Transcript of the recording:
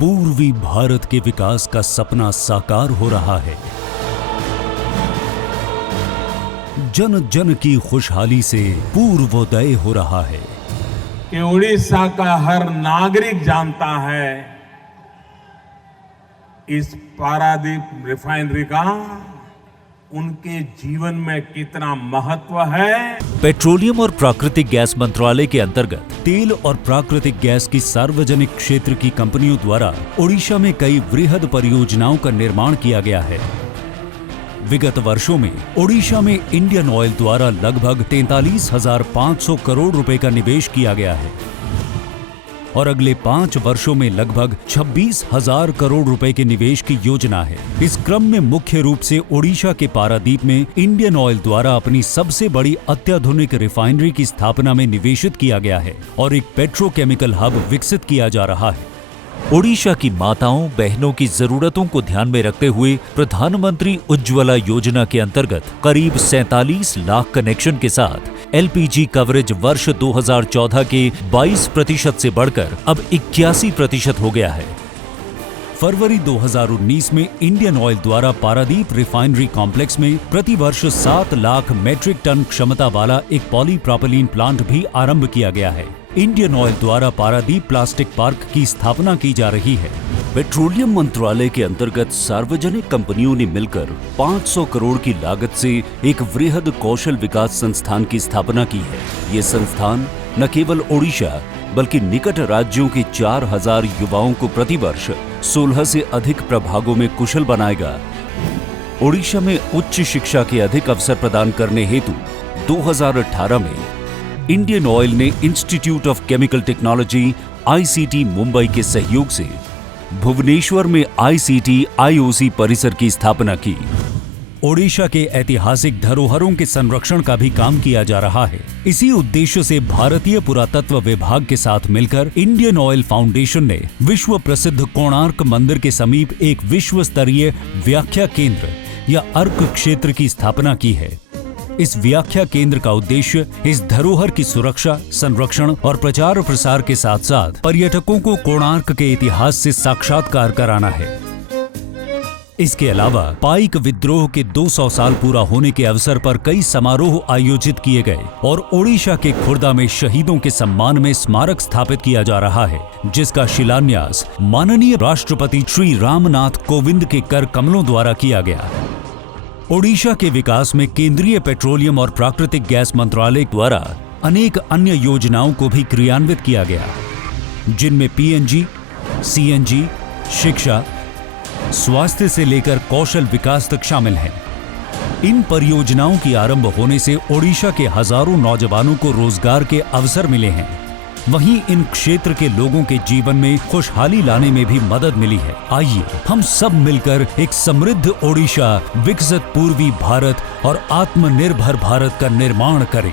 पूर्वी भारत के विकास का सपना साकार हो रहा है। जन जन की खुशहाली से पूर्वोदय हो रहा है कि उड़ीसा का हर नागरिक जानता है इस पारादीप रिफाइनरी का उनके जीवन में कितना महत्व है। पेट्रोलियम और प्राकृतिक गैस मंत्रालय के अंतर्गत तेल और प्राकृतिक गैस की सार्वजनिक क्षेत्र की कंपनियों द्वारा ओडिशा में कई वृहद परियोजनाओं का निर्माण किया गया है। विगत वर्षों में ओडिशा में इंडियन ऑयल द्वारा लगभग 43,500 करोड़ रुपए का निवेश किया गया है और अगले 5 वर्षों में लगभग 26,000 करोड़ रुपए के निवेश की योजना है। इस क्रम में मुख्य रूप से ओडिशा के पारादीप में इंडियन ऑयल द्वारा अपनी सबसे बड़ी अत्याधुनिक रिफाइनरी की स्थापना में निवेशित किया गया है और एक पेट्रोकेमिकल हब विकसित किया जा रहा है। ओडिशा की माताओं बहनों की जरूरतों को ध्यान में रखते हुए प्रधानमंत्री उज्ज्वला योजना के अंतर्गत करीब 47 लाख कनेक्शन के साथ एलपीजी कवरेज वर्ष 2014 के 22% से बढ़कर अब 81% हो गया है। फरवरी 2019 में इंडियन ऑयल द्वारा पारादीप रिफाइनरी कॉम्प्लेक्स में प्रति वर्ष 7 लाख मैट्रिक टन क्षमता वाला एक पॉलीप्रोपिलीन प्लांट भी आरंभ किया गया है। इंडियन ऑयल द्वारा पारादीप प्लास्टिक पार्क की स्थापना की जा रही है। पेट्रोलियम मंत्रालय के अंतर्गत सार्वजनिक कंपनियों ने मिलकर 500 करोड़ की लागत से एक वृहद कौशल विकास संस्थान की स्थापना की है। ये संस्थान न केवल ओडिशा बल्कि निकट राज्यों के 4,000 युवाओं को प्रतिवर्ष 16 से अधिक प्रभागों में कुशल बनाएगा। ओडिशा में उच्च शिक्षा के अधिक अवसर प्रदान करने हेतु 2018 में इंडियन ऑयल ने institute of chemical technology ICT Mumbai के सहयोग से भुवनेश्वर में आईसीटी आईओसी परिसर की स्थापना की। ओडिशा के ऐतिहासिक धरोहरों के संरक्षण का भी काम किया जा रहा है। इसी उद्देश्य से भारतीय पुरातत्व विभाग के साथ मिलकर इंडियन ऑयल फाउंडेशन ने विश्व प्रसिद्ध कोणार्क मंदिर के समीप एक विश्व स्तरीय व्याख्या केंद्र या अर्क क्षेत्र की स्थापना की है। इस व्याख्या केंद्र का उद्देश्य इस धरोहर की सुरक्षा, संरक्षण और प्रचार प्रसार के साथ साथ पर्यटकों को कोणार्क के इतिहास से साक्षात्कार कराना है। इसके अलावा पाइक विद्रोह के 200 साल पूरा होने के अवसर पर कई समारोह आयोजित किए गए और ओडिशा के खुर्दा में शहीदों के सम्मान में स्मारक स्थापित किया जा रहा है, जिसका शिलान्यास माननीय राष्ट्रपति श्री रामनाथ कोविंद के कर कमलों द्वारा किया गया। ओडिशा के विकास में केंद्रीय पेट्रोलियम और प्राकृतिक गैस मंत्रालय द्वारा अनेक अन्य योजनाओं को भी क्रियान्वित किया गया, जिनमें पीएनजी, सीएनजी, शिक्षा, स्वास्थ्य से लेकर कौशल विकास तक शामिल हैं। इन परियोजनाओं की आरंभ होने से ओडिशा के हजारों नौजवानों को रोजगार के अवसर मिले हैं। वहीं इन क्षेत्र के लोगों के जीवन में खुशहाली लाने में भी मदद मिली है। आइए हम सब मिलकर एक समृद्ध ओडिशा, विकसित पूर्वी भारत और आत्मनिर्भर भारत का निर्माण करें।